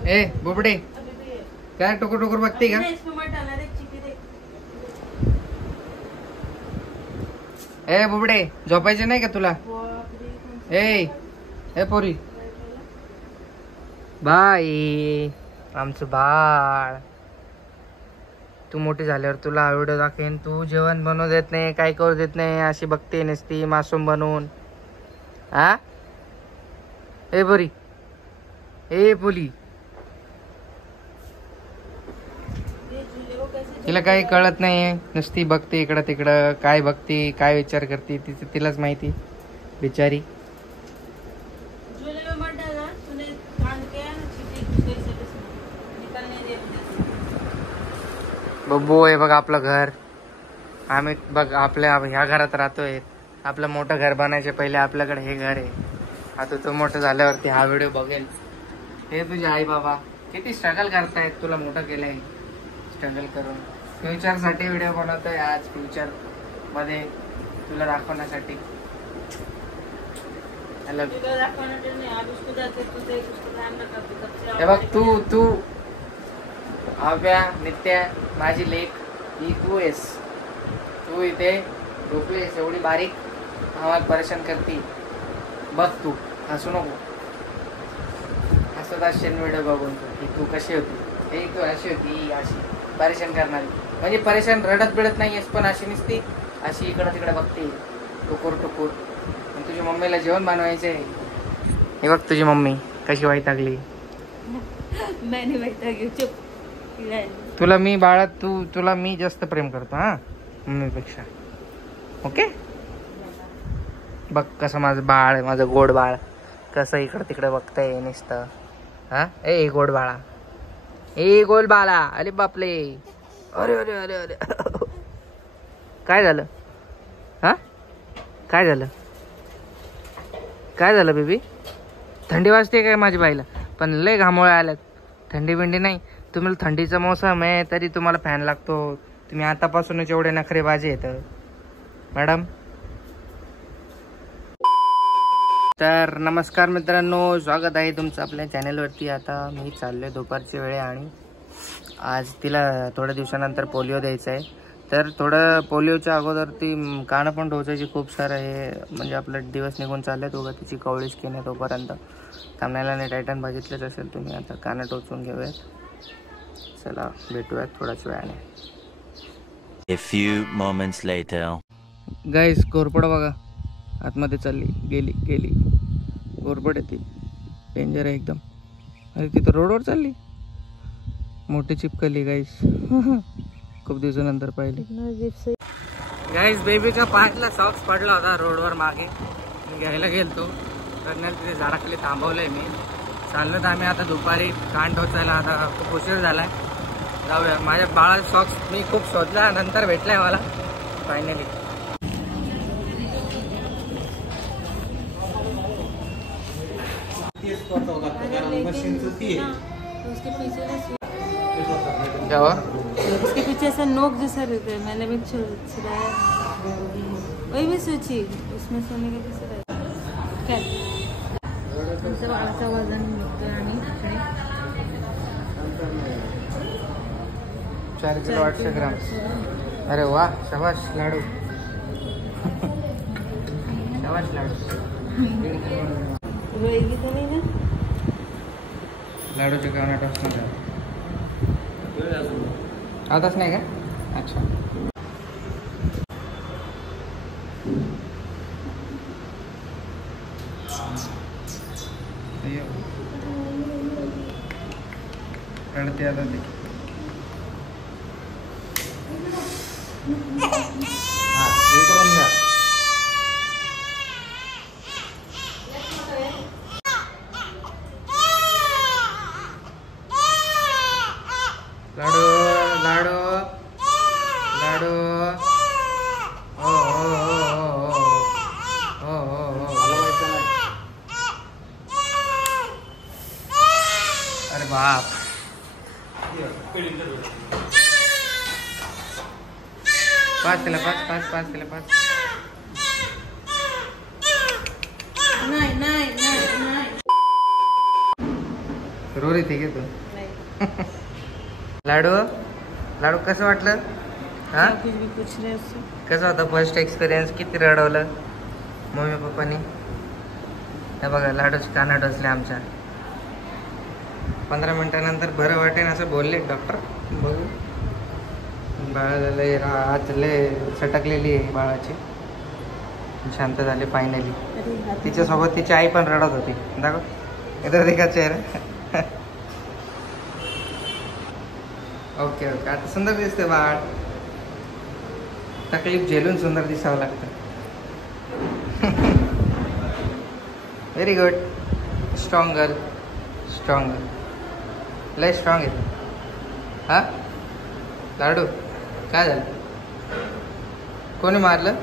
ए बुबडे काय टोकर टोकर बघते का? ए बुबडे झोपायचे नाही का तुला? ए पोरी बाई आमचं बाळ, तू मोठी झाल्यावर तुला व्हिडिओ दाखवेन. तू जेवण बनवू देत नाही, काय करू देत नाही, अशी बघते नसती मासूम बनवून. हा ए पोरी, ए पोली, तिला काही कळत नाही, नुसती बघते इकडं तिकडं. काय बघते, काय विचार करते तिलाच माहिती बिचारी. बब्बू हे बघ आपलं घर. आम्ही बघ आपल्या ह्या घरात राहतोय. आपलं मोठं घर बनायचे पहिले आपल्याकडे हे घर आहे. आता तू मोठं झाल्यावरती हा व्हिडिओ बघेल. हे तुझे आई बाबा किती स्ट्रगल करतायत तुला मोठं केलंय. स्ट्रगल करून फ्युचर साठी व्हिडिओ बनवतोय आज. फ्युचर मध्ये तुला दाखवण्यासाठी. हे बघ तू आव्या नित्या माझी लेक ही तू आहेस. तू इथे झोपलीस एवढी बारीक, आम्हाला परेशान करते. बघ तू हसू नको. हसत असशील व्हिडिओ बघून की तू कशी होती. हे तू अशी होती, अशी परेशान करणारी. म्हणजे परेशान रडत बिडत नाहीयेस, पण अशी नसती, अशी इकडं तिकडे बघते टुकूर टुकूर. तुझ्या मम्मीला जेवण बनवायचंय. हे बघ तुझी मम्मी कशी वैतागली. तुला मी बाळा, तुला मी जास्त प्रेम करतो हा मम्मीपेक्षा. ओके बघ कसं माझं बाळ, माझं गोड बाळ कसं इकडं तिकडे बघतंय नुसतं. हा ए गोड बाळा, ए गोल बाळा. अरे बापले, अरे अरे अरे अरे काय झालं? हा काय झालं? काय झालं बेबी? थंडी वाजते काय माझ्या बाईला? पण लय घामोळे आल्यात. थंडी बिंडी नाही. तुम्हाला थंडीचा मौसम आहे तरी तुम्हाला फॅन लागतो. तुम्ही आतापासूनच एवढे नखरेबाजी येत मॅडम. तर नमस्कार मित्रांनो, स्वागत आहे तुमचं आपल्या चॅनलवरती. आता मी चाललोय दुपारची वेळ आणि आज तिला थोड्या दिवसानंतर पोलिओ द्यायचा आहे. तर थोडं पोलिओच्या अगोदर ती कानं पण टोचायची खूप सारं. हे म्हणजे आपलं दिवस निघून चालले दोघं. तिची कवळी स्किन आहे तोपर्यंत. थांबण्याला आणि टायटन बघितलंच असेल तुम्ही. आता कानं टोचून घेऊयात. चला भेटूयात थोड्याच वेळाने. A few moments later. गाईस कोरपड बघा आतमध्ये चालली. गेली कोरपड आहे ती. डेंजर आहे एकदम. अरे तिथं रोडवर चालली. मोठी चिपकली गाईस. खूप दिवसानंतर पाहिली. गाईस बेबीच्या पायातला सॉक्स पडला होता रोडवर मागे. घ्यायला गेलतो तर तिथे झाडाखाली थांबवलंय मी. चाललो तर आम्ही आता दुपारी. कान टोचायला आता खूप उशीर झालाय. जाऊया. माझ्या बाळाचा सॉक्स मी खूप शोधला, नंतर भेटलाय मला फायनली. उसके पीछे ऐसा नोक जैसा रहता है. मैंने भी छुड़ाया. वही भी सोची उसमें सोने के पीछे रहता क्या. आमच्या बाळाचा वजन निघतोय आणि 4 किलो 800 ग्राम. अरे वा शाबाश लाडू. शाबाश लाडू. रोएगी तो नहीं ना. लाडूचे काना टोचणार आताच नाही का? अच्छा रडते आता ते. हा हे करून घ्या. लाडू लाडू लाडू. हो हो हो हो हो हो हो. अरे बाप. पाच केला पाच केला पाच. नाही. रोरी थे तू. नहीं. लाडू लाडू कसं वाटलं हा कुछ भी पूछ रहे उससे. कसं होतं फर्स्ट एक्सपिरियन्स. किती रडवलं मम्मी पप्पानी. हे बघा लाडूची काना डोसले आमच्या. 15 मिनिटानंतर बरं वाटेल असं बोलले डॉक्टर. बघू बाळाला हात लय सटकलेली आहे बाळाची. शांत झाले फायनली. तिच्यासोबत तिची आई पण रडत होती. दाखव इधर देखा चेहरा. ओके ओके आता सुंदर दिसते बाळ. तकलीफ झेलून सुंदर दिसावं लागतं. Very good. Strong girl. Strong girl. लय स्ट्रॉंग आहे. हा लाडू काय झालं. कोणी मारलं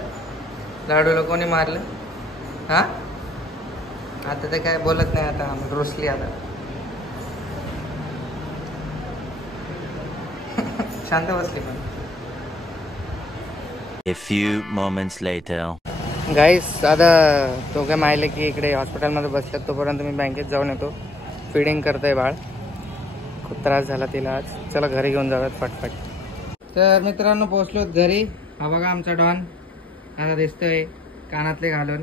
लाडूला. कोणी मारलं हा. आता ते काय बोलत नाही. आता आम्ही रुसली आता. शांत बसली पण. A few moments later. गाईस आता तो काय माहिले की इकडे हॉस्पिटलमध्ये बसतात तोपर्यंत मी बँकेत जाऊन येतो. फिडिंग करतोय बाळ. खूप त्रास झाला तिला आज. चला घरी घेऊन जाऊयात फटफट. तर मित्रांनो पोहोचलो घरी. हा बघा आमचा डॉन आता दिसतोय कानातले घालून.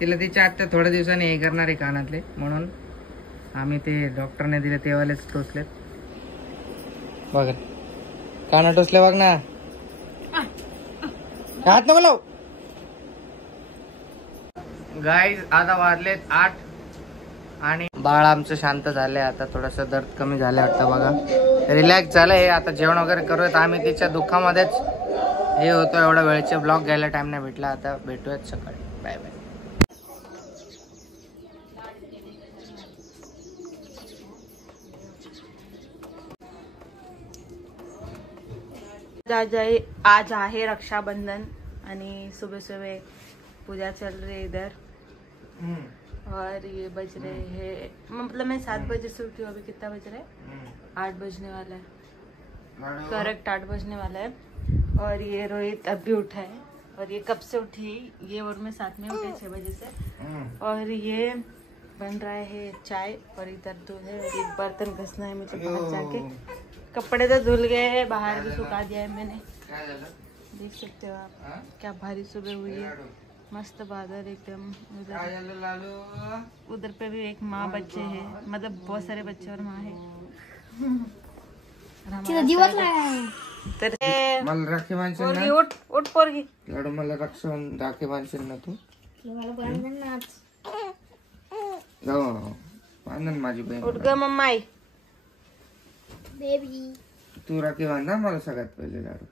तिला तिच्या आत्या थोड्या दिवसांनी हे करणार आहे कानातले म्हणून आम्ही ते डॉक्टरने दिले तेवालेच टोचलेत. बघा काना टोचले बघ ना. हात नको लावू. गाईज आता वाजलेत 8 आणि बाळ आमचं शांत झालंय. आता थोडस दर्द कमी झालंय वाटतं. बघा रिलॅक्स झालंय. आता जेवण वगैरे करूयात. आम्ही तिच्या दुःखामध्येच हे होतो. एवढ्या वेळेचे ब्लॉग घ्यायला टाइम नाही भेटला. आता भेटूयात सकाळी. Bye bye. आज आहे रक्षाबंधन आणि सुबह सुबह पूजा चल रही है इधर. और ये बज रहे हैं मतलब मैं 7 बजे से उठी हूँ. अभी कितना बज रहा है 8 बजने वाला है. करेक्ट 8 बजने वाला है. और ये रोहित अभी उठा है. और ये कब से उठी ये और मैं साथ में उठे 6 बजे से. और ये बन रहा है चाय और इधर दूध है. और एक बर्तन घसना है मुझे बाहर जाके. कपड़े तो धुल गए हैं. बाहर भी सुखा दिया है मैंने. देख सकते हो आप क्या भारी सुबह हुई है. मस्त बादल एकदम. उधर पे भी एक माँ बच्चे हैं. मतलब बहुत सारे बच्चे और माँ है. तर मला राखी बांधशील पोरगी ना. उठ उठ पोरगी. लाडू मला राखी बांधशील ना तू. बांधन माझी बहीण. उठ ग मम्मा आई. बेबी तू राखी बांधा मला सगळ्यात पहिले लाडू.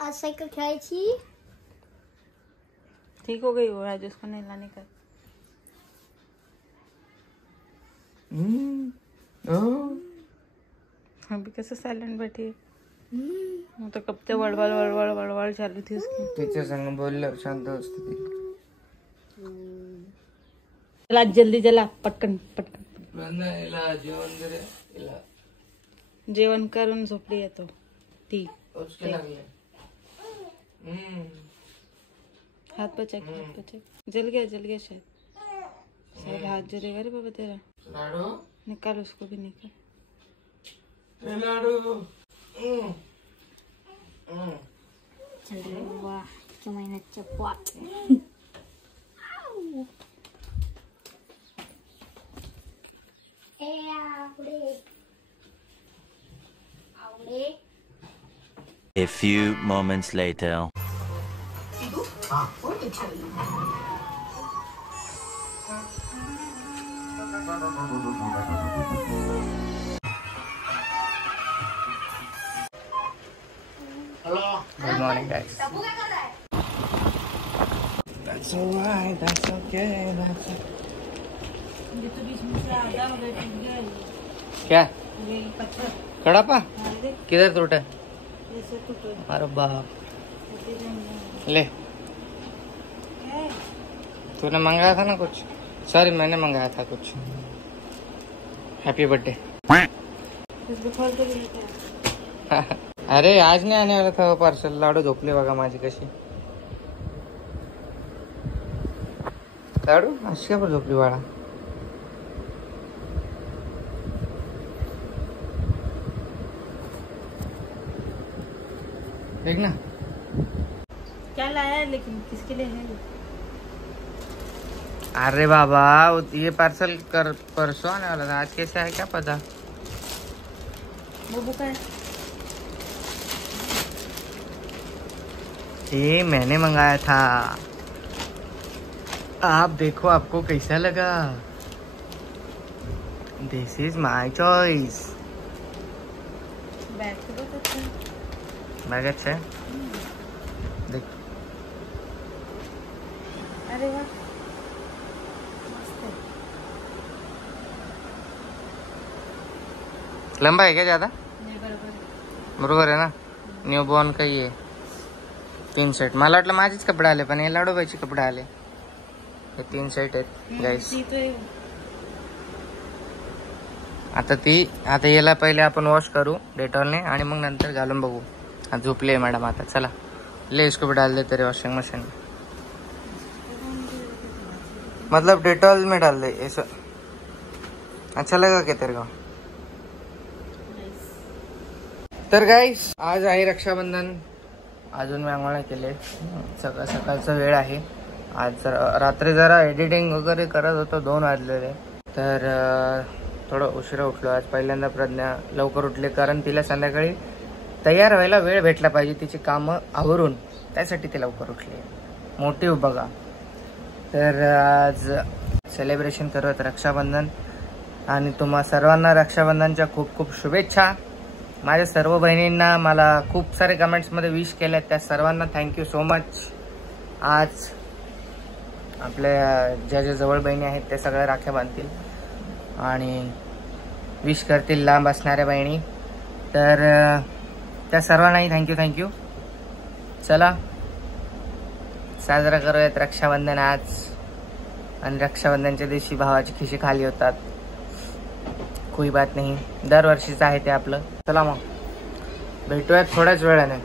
आज साइकिल खेलायची. ठीक हो गई वो आज उसको नहीं लाने का. अभी कैसे साइलेंट बैठी है. वो तो कब से वड़वड़ वड़वड़ वड़वड़ चालू थी उसकी. तिच्या संग बोलल्यावर शांत असते ती. चला जल्दी चला पटकन पटकन. जेवण दे. जेवण करून झोपली आहे तो ती. हाथ बचक हाथ बचक. जल गया शायद हाथ जलेगा रे बाबा तेरा. लाडू निकाल उसको भी निकाल. लाडू वाह किती महिन्याच्या पाच. A few moments later. Good morning, guys. That's alright. That's okay. That's okay. ये तो बीच में से आधा हो गया टूट गया क्या ये पत्थर. कड़ापा अरे किधर टूटा. ऐसे टूटे. अरे बाप. टूटे जाएंगे. ले क्या है? तूने मंगाया था ना कुछ. सॉरी मैंने मंगाया था कुछ. Happy birthday. इसको खोल के लेके आ. अरे आज नाही आने वाला था पार्सल. लाडू झोपले बघा माझी कशी. लाडू अशी का बरं झोपली बाळा. देख ना। क्या लाया है लेकिन किसके लिए है? अरे बाबा ये पार्सल कर परसों आने वाला था, आज कैसे है क्या पता। वो बुक है। ये मैंने मंगाया था, आप देखो आपको कैसा लगा। दिस इज माई चॉइस। बैग तो बहुत अच्छा है। बैग अच्छा है, देख। अरे वाह मस्त है। लंबा है क्या ज्यादा? नहीं बरोबर है। बरोबर आहे ना. न्यू बॉर्न काही आहे. 3 सेट. मला वाटलं माझेच कपडे आले पण हे लाडोबाईचे कपडे आले. हे 3 सेट आहेत गाईस. ती तो आता याला पहिले आपण वॉश करू डेटॉलने आणि मग नंतर घालून बघू. आज झोपले मॅडम आता. चला ले इसको भी डाल दे तेरे वॉशिंग मशीन में. मतलब डेटॉल में डाल दे ऐसा. अच्छा लगा क्या तेरे को? तर गाईस आज आहे रक्षाबंधन. अजून मी आंघोळ केले. सकाळचा वेळ आहे. आज रात्री जरा एडिटिंग वगैरे करत होतो. 2 वाजलेले. तर थोडं उशिरा उठलो आज. पहिल्यांदा प्रज्ञा लवकर उठली कारण तिला संध्याकाळी तयार व्हायला वेळ भेटला पाहिजे. तिची कामं आवरून त्यासाठी ती लवकर उठली. मोटिव्ह बघा. तर आज सेलिब्रेशन करत रक्षाबंधन आणि तुम्हा सर्वांना रक्षाबंधनच्या खूप खूप शुभेच्छा. माझ्या सर्व बहिणींना मला खूप सारे कमेंट्समध्ये विश केले. त्या सर्वांना थँक्यू सो मच. आज आपल्या ज्या जवळ बहिणी आहेत त्या सगळ्या राख्या बांधतील आणि विश करतील लांब असणाऱ्या बहिणी. तर त्या सर्वांनाही थँक्यू. चला साजरा करूयात रक्षाबंधन आज. आणि रक्षाबंधनच्या दिवशी भावाची खिशी खाली होतात. कोई बात नाही. दरवर्षीचं आहे ते आपलं. चला मग भेटूयात थोड्याच वेळाने.